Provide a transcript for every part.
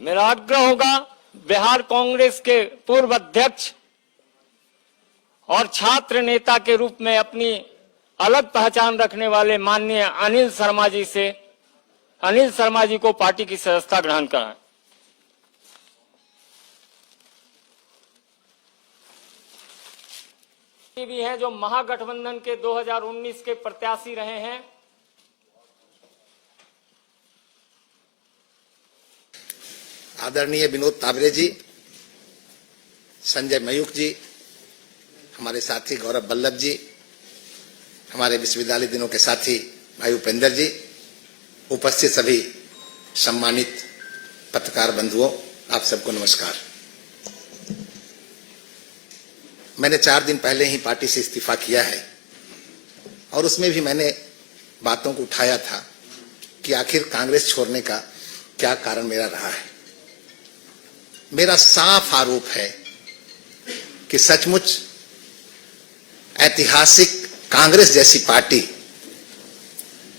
मेरा आग्रह होगा बिहार कांग्रेस के पूर्व अध्यक्ष और छात्र नेता के रूप में अपनी अलग पहचान रखने वाले माननीय अनिल शर्मा जी से, अनिल शर्मा जी को पार्टी की सदस्यता ग्रहण कराएं। भी हैं जो महागठबंधन के 2019 के प्रत्याशी रहे हैं। आदरणीय विनोद तावरे जी, संजय मयूख जी, हमारे साथी गौरव बल्लभ जी, हमारे विश्वविद्यालय दिनों के साथी भाई उपेंद्र जी, उपस्थित सभी सम्मानित पत्रकार बंधुओं, आप सबको नमस्कार। मैंने 4 दिन पहले ही पार्टी से इस्तीफा किया है और उसमें भी मैंने बातों को उठाया था कि आखिर कांग्रेस छोड़ने का क्या कारण मेरा रहा है। मेरा साफ आरोप है कि सचमुच ऐतिहासिक कांग्रेस जैसी पार्टी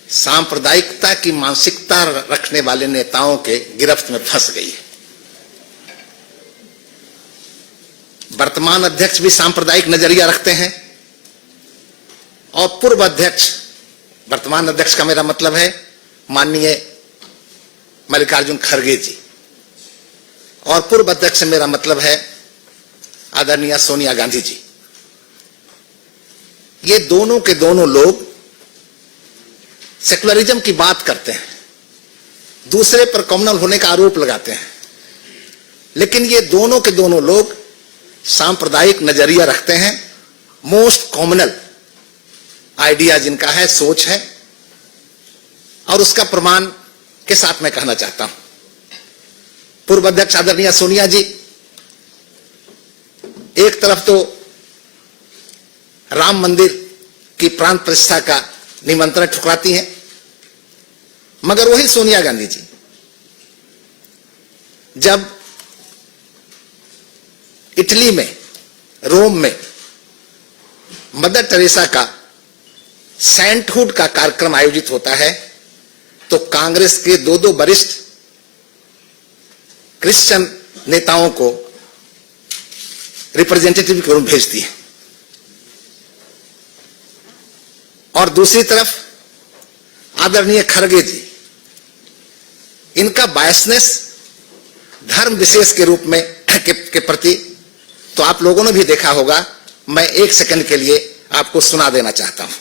सांप्रदायिकता की मानसिकता रखने वाले नेताओं के गिरफ्त में फंस गई है। वर्तमान अध्यक्ष भी सांप्रदायिक नजरिया रखते हैं और पूर्व अध्यक्ष, वर्तमान अध्यक्ष का मेरा मतलब है माननीय मल्लिकार्जुन खड़गे जी, और पूर्व अध्यक्ष से मेरा मतलब है आदरणीय सोनिया गांधी जी। ये दोनों के दोनों लोग सेकुलरिज्म की बात करते हैं, दूसरे पर कम्युनल होने का आरोप लगाते हैं, लेकिन ये दोनों के दोनों लोग सांप्रदायिक नजरिया रखते हैं। मोस्ट कॉमनल आइडिया जिनका है, सोच है, और उसका प्रमाण के साथ मैं कहना चाहता हूं। पूर्व अध्यक्ष आदरणीय सोनिया जी एक तरफ तो राम मंदिर की प्राण प्रतिष्ठा का निमंत्रण ठुकराती हैं, मगर वही सोनिया गांधी जी जब इटली में, रोम में मदर टेरेसा का सेंटहुड का कार्यक्रम आयोजित होता है तो कांग्रेस के 2 वरिष्ठ क्रिश्चियन नेताओं को रिप्रेजेंटेटिव के रूप में भेजती है, और दूसरी तरफ आदरणीय खड़गे जी, इनका बायसनेस धर्म विशेष के रूप में के प्रति तो आप लोगों ने भी देखा होगा। मैं 1 सेकंड के लिए आपको सुना देना चाहता हूं।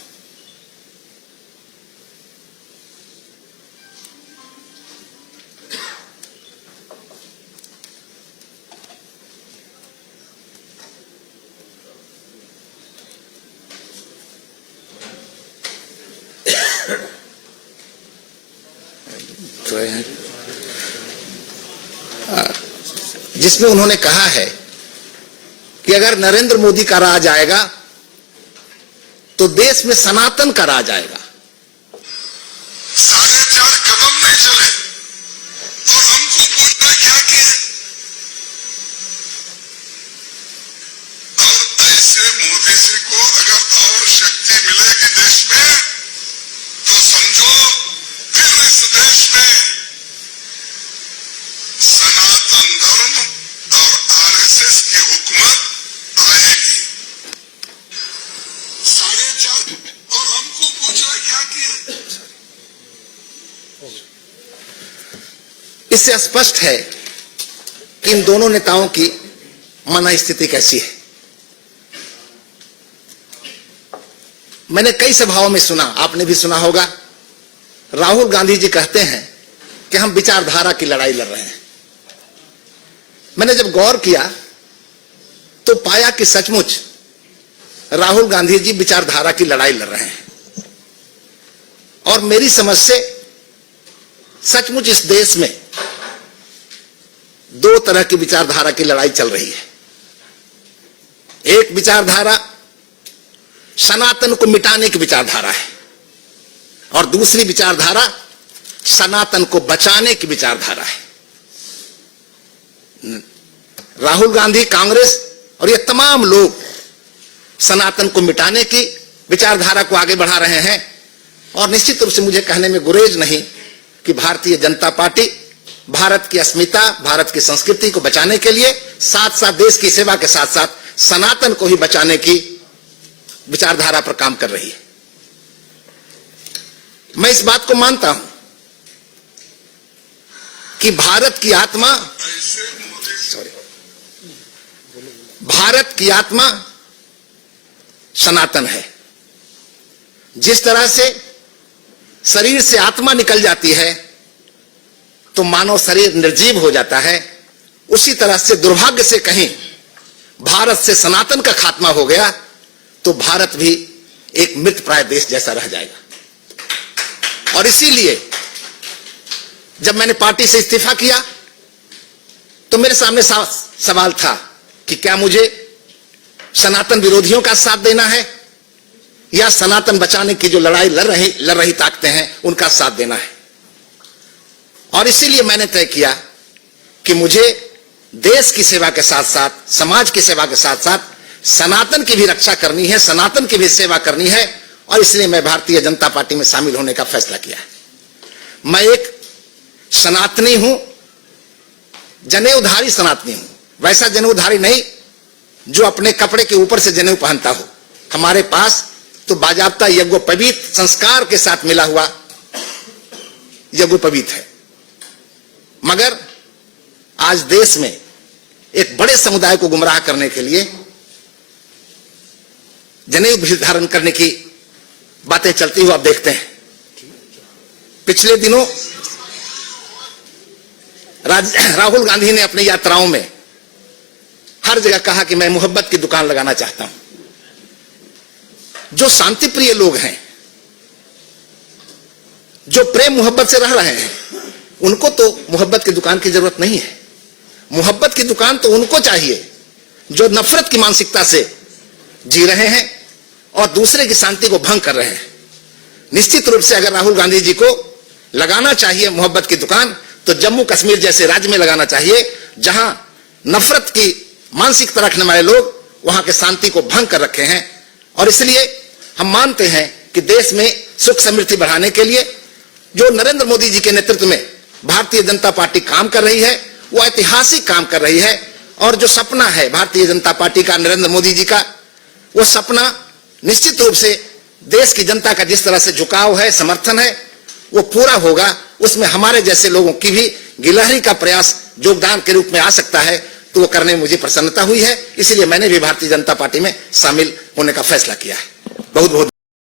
जिसमें उन्होंने कहा है कि अगर नरेंद्र मोदी का राज आएगा तो देश में सनातन का राज आएगा। 4.5 कदम नहीं चले और हमको पूछना क्या किए, और ऐसे मोदी जी को अगर और शक्ति मिलेगी देश में तो समझो फिर इस देश में सनातन धर्म और आरएसएस की हुकूमत आएगी। 4.5 और हमको पूछा क्या किया। इससे स्पष्ट है कि इन दोनों नेताओं की मनस्थिति कैसी है। मैंने कई सभाओं में सुना, आपने भी सुना होगा, राहुल गांधी जी कहते हैं कि हम विचारधारा की लड़ाई लड़ रहे हैं। मैंने जब गौर किया तो पाया कि सचमुच राहुल गांधी जी विचारधारा की लड़ाई लड़ रहे हैं, और मेरी समझ से सचमुच इस देश में 2 तरह की विचारधारा की लड़ाई चल रही है। एक विचारधारा सनातन को मिटाने की विचारधारा है, और दूसरी विचारधारा सनातन को बचाने की विचारधारा है। राहुल गांधी, कांग्रेस और ये तमाम लोग सनातन को मिटाने की विचारधारा को आगे बढ़ा रहे हैं, और निश्चित रूप से मुझे कहने में गुरेज नहीं कि भारतीय जनता पार्टी भारत की अस्मिता, भारत की संस्कृति को बचाने के लिए, साथ साथ देश की सेवा के साथ साथ सनातन को ही बचाने की विचारधारा पर काम कर रही है। मैं इस बात को मानता हूं कि भारत की आत्मा सनातन है। जिस तरह से शरीर से आत्मा निकल जाती है तो मानव शरीर निर्जीव हो जाता है, उसी तरह से दुर्भाग्य से कहीं भारत से सनातन का खात्मा हो गया तो भारत भी एक मृतप्राय देश जैसा रह जाएगा। और इसीलिए जब मैंने पार्टी से इस्तीफा किया तो मेरे सामने सवाल था कि क्या मुझे सनातन विरोधियों का साथ देना है या सनातन बचाने की जो लड़ाई लड़ रही ताकतें हैं उनका साथ देना है। और इसीलिए मैंने तय किया कि मुझे देश की सेवा के साथ साथ, समाज की सेवा के साथ साथ सनातन की भी रक्षा करनी है, सनातन की भी सेवा करनी है। और इसलिए मैं भारतीय जनता पार्टी में शामिल होने का फैसला किया है। मैं एक सनातनी हूं, जनेऊधारी सनातनी हूं। वैसा जनेऊधारी नहीं जो अपने कपड़े के ऊपर से जनेऊ पहनता हो। हमारे पास तो बाजाबता यज्ञोपवीत संस्कार के साथ मिला हुआ यज्ञोपवीत है। मगर आज देश में एक बड़े समुदाय को गुमराह करने के लिए जनेऊ भी धारण करने की बातें चलती हुई आप देखते हैं। पिछले दिनों राहुल गांधी ने अपनी यात्राओं में हर जगह कहा कि मैं मोहब्बत की दुकान लगाना चाहता हूं। जो शांति प्रिय लोग हैं, जो प्रेम मोहब्बत से रह रहे हैं, उनको तो मोहब्बत की दुकान की जरूरत नहीं है। मोहब्बत की दुकान तो उनको चाहिए जो नफरत की मानसिकता से जी रहे हैं और दूसरे की शांति को भंग कर रहे हैं। निश्चित रूप से अगर राहुल गांधी जी को लगाना चाहिए मोहब्बत की दुकान तो जम्मू कश्मीर जैसे राज्य में लगाना चाहिए, जहां नफरत की मानसिकता रखने वाले लोग वहां के शांति को भंग कर रखे हैं। और इसलिए हम मानते हैं कि देश में सुख समृद्धि बढ़ाने के लिए जो नरेंद्र मोदी जी के नेतृत्व में भारतीय जनता पार्टी काम कर रही है, वो ऐतिहासिक काम कर रही है। और जो सपना है भारतीय जनता पार्टी का, नरेंद्र मोदी जी का, वो सपना निश्चित रूप से देश की जनता का जिस तरह से झुकाव है, समर्थन है, वो पूरा होगा। उसमें हमारे जैसे लोगों की भी गिलहरी का प्रयास योगदान के रूप में आ सकता है, तो वो करने में मुझे प्रसन्नता हुई है। इसलिए मैंने भी भारतीय जनता पार्टी में शामिल होने का फैसला किया है। बहुत बहुत